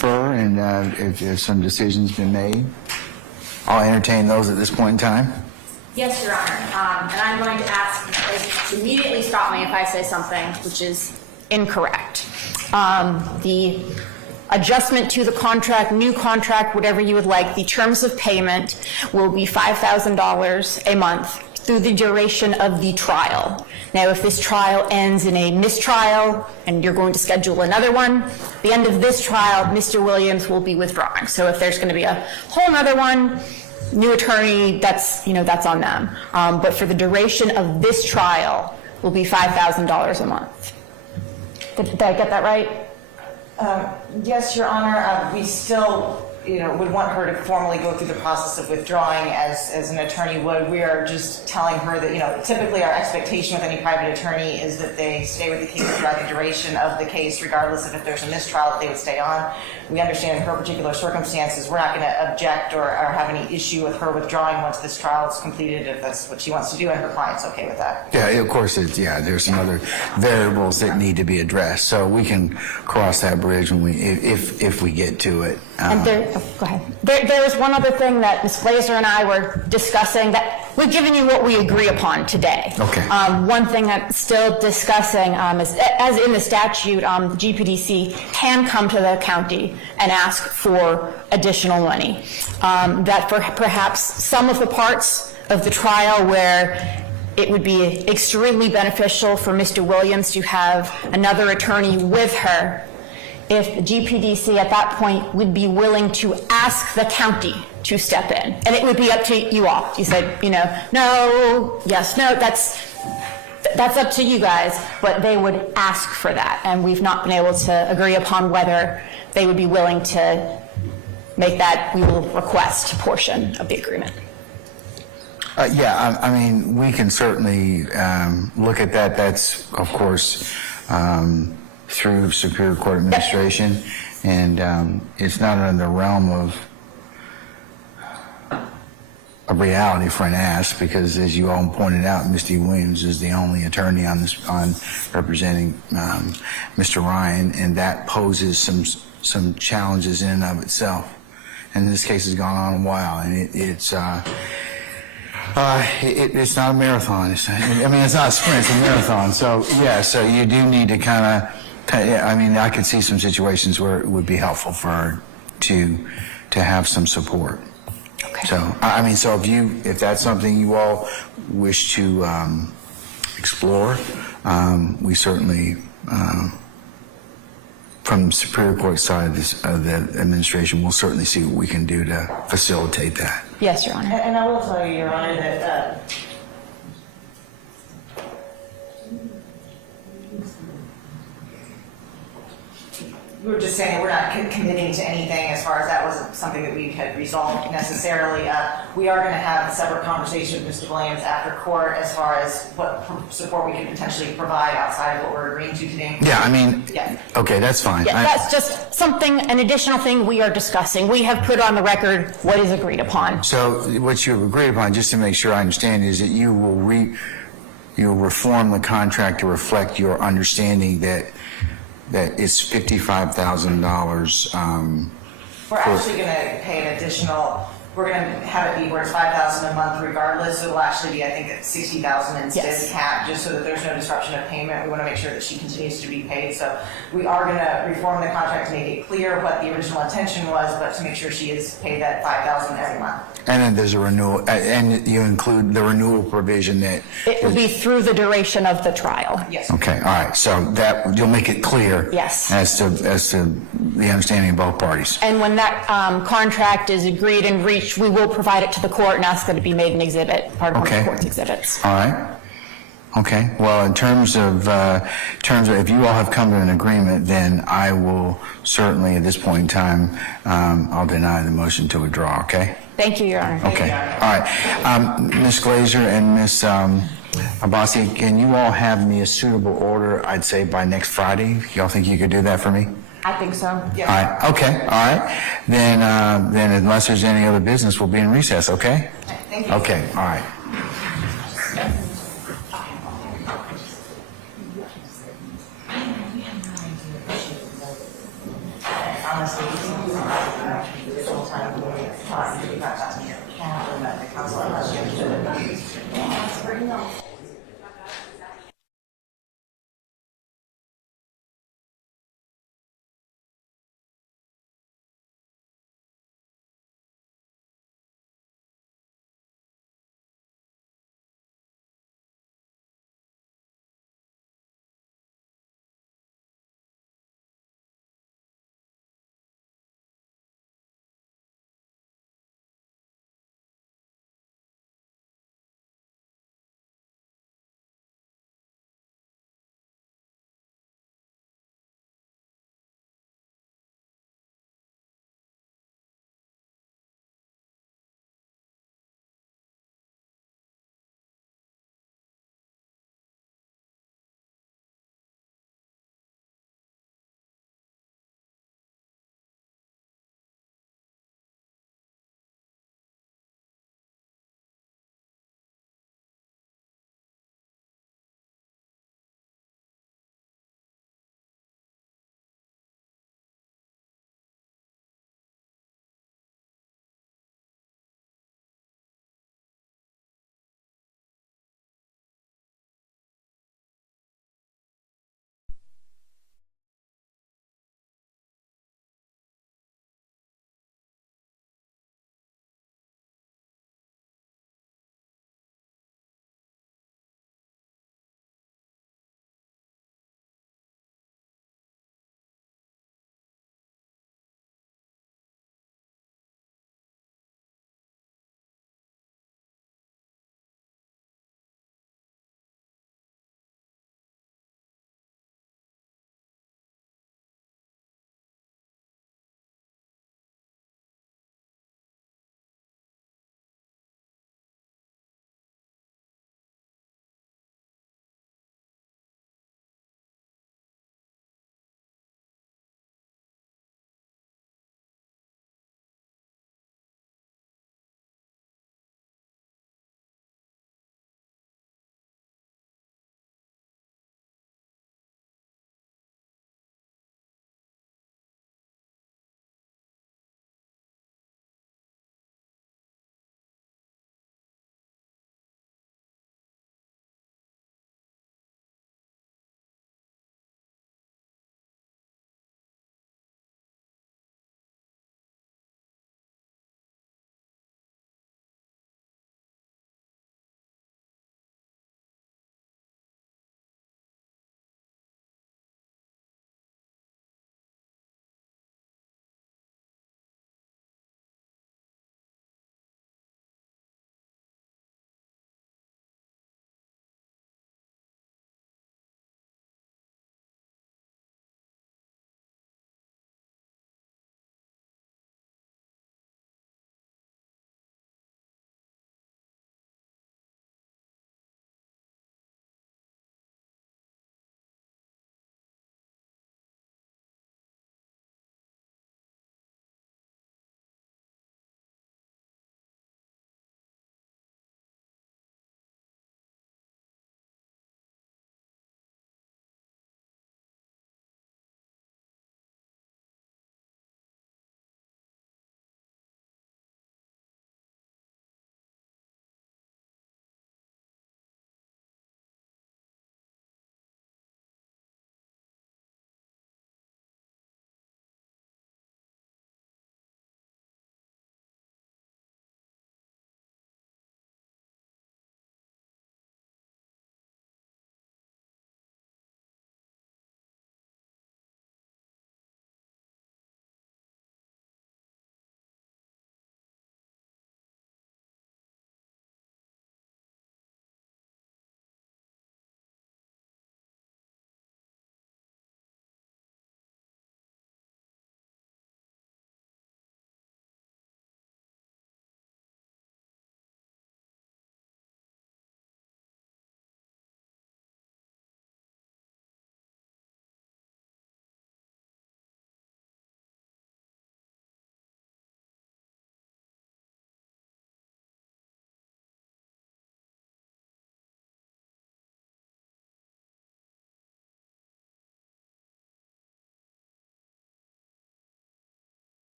defer and if some decision's been made? I'll entertain those at this point in time. Yes, Your Honor. And I'm going to ask you to immediately stop me if I say something which is incorrect. The adjustment to the contract, new contract, whatever you would like, the terms of payment will be $5,000 a month through the duration of the trial. Now, if this trial ends in a mistrial and you're going to schedule another one, at the end of this trial, Mr. Williams will be withdrawing. So if there's going to be a whole other one, new attorney, that's on them. But for the duration of this trial will be $5,000 a month. Did I get that right? Yes, Your Honor, we still, would want her to formally go through the process of withdrawing as an attorney would. We are just telling her that, typically our expectation with any private attorney is that they stay with the case throughout the duration of the case, regardless of if there's a mistrial, that they would stay on. We understand in her particular circumstances, we're not going to object or have any issue with her withdrawing once this trial is completed, if that's what she wants to do, and her client's okay with that. Yeah, of course, there's some other variables that need to be addressed, so we can cross that bridge when if we get to it. And go ahead. There was one other thing that Ms. Glazer and I were discussing that we've given you what we agree upon today. Okay. One thing that's still discussing is, as in the statute, the GPDC can come to the county and ask for additional money. That for perhaps some of the parts of the trial where it would be extremely beneficial for Mr. Williams to have another attorney with her, if the GPDC at that point would be willing to ask the county to step in. And it would be up to you all. You said, no, yes, no, that's up to you guys, but they would ask for that. And we've not been able to agree upon whether they would be willing to make that we will request portion of the agreement. Yeah, I mean, we can certainly look at that. That's, of course, through Superior Court Administration, and it's not in the realm of a reality for an ask, because as you all pointed out, Mr. Williams is the only attorney on representing Mr. Ryan, and that poses some challenges in and of itself. And this case has gone on a while, and it's not a marathon. It's not a sprint, it's a marathon. So yeah, so you do need to kind of. I mean, I could see some situations where it would be helpful for her to have some support. Okay. So, if that's something you all wish to explore, we certainly, from the Superior Court side of the administration, we'll certainly see what we can do to facilitate that. Yes, Your Honor. And I will tell you, Your Honor, that we were just saying that we're not committing to anything as far as that wasn't something that we had resolved necessarily. We are going to have a separate conversation with Mr. Williams after court as far as what support we can potentially provide outside of what we're agreeing to today. Yeah, okay, that's fine. Yeah, that's just an additional thing we are discussing. We have put on the record what is agreed upon. So what you have agreed upon, just to make sure I understand, is that you will you'll reform the contract to reflect your understanding that it's $55,000. We're actually going to pay an additional. We're going to have it be where it's $5,000 a month regardless. So it'll actually be, I think, at $60,000 instead Yes. cap, just so that there's no disruption of payment. We want to make sure that she continues to be paid. So we are going to reform the contract to make it clear what the original intention was, but to make sure she is paid that $5,000 every month. And then there's a renewal, and you include the renewal provision that. It will be through the duration of the trial. Yes. Okay, all right. So that you'll make it clear. Yes. As to the understanding of both parties. And when that contract is agreed and reached, we will provide it to the court and ask that it be made an exhibit, part of one of the court's exhibits. All right. Okay. Well, in terms of if you all have come to an agreement, then I will certainly, at this point in time, I'll deny the motion to withdraw. Okay. Thank you, Your Honor. Okay. All right. Ms. Glazer and Ms. Abbasi, can you all have me a suitable order, I'd say, by next Friday? Y'all think you could do that for me? I think so. Yeah. All right. Okay. All right. Then unless there's any other business, we'll be in recess, okay? Thank you. Okay. All right. Honestly,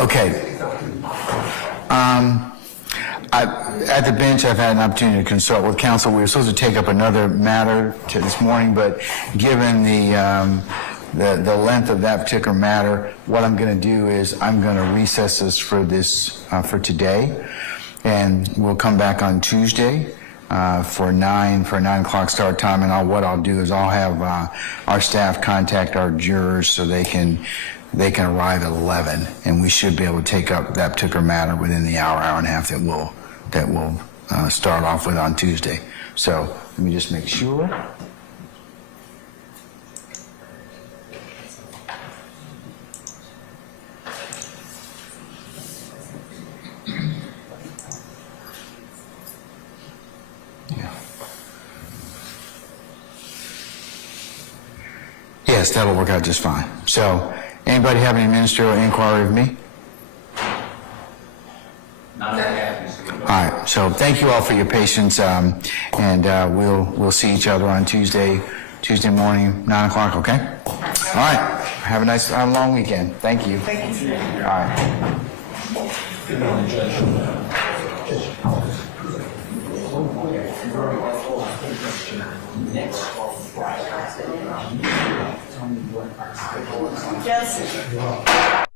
Okay. At the bench, I've had an opportunity to consult with counsel. We were supposed to take up another matter this morning, but given the length of that particular matter, what I'm going to do is I'm going to recess this for today, and we'll come back on Tuesday for a 9 o'clock start time. And what I'll do is I'll have our staff contact our jurors so they can arrive at 11, and we should be able to take up that particular matter within the hour and a half that we'll start off with on Tuesday. So let me just make sure. Yeah. Yes, that'll work out just fine. So, anybody have any ministerial inquiry of me? All right, so thank you all for your patience, and we'll see each other on Tuesday morning, 9 o'clock, okay? All right, have a nice long weekend. Thank you. Thank you. All right. Yes.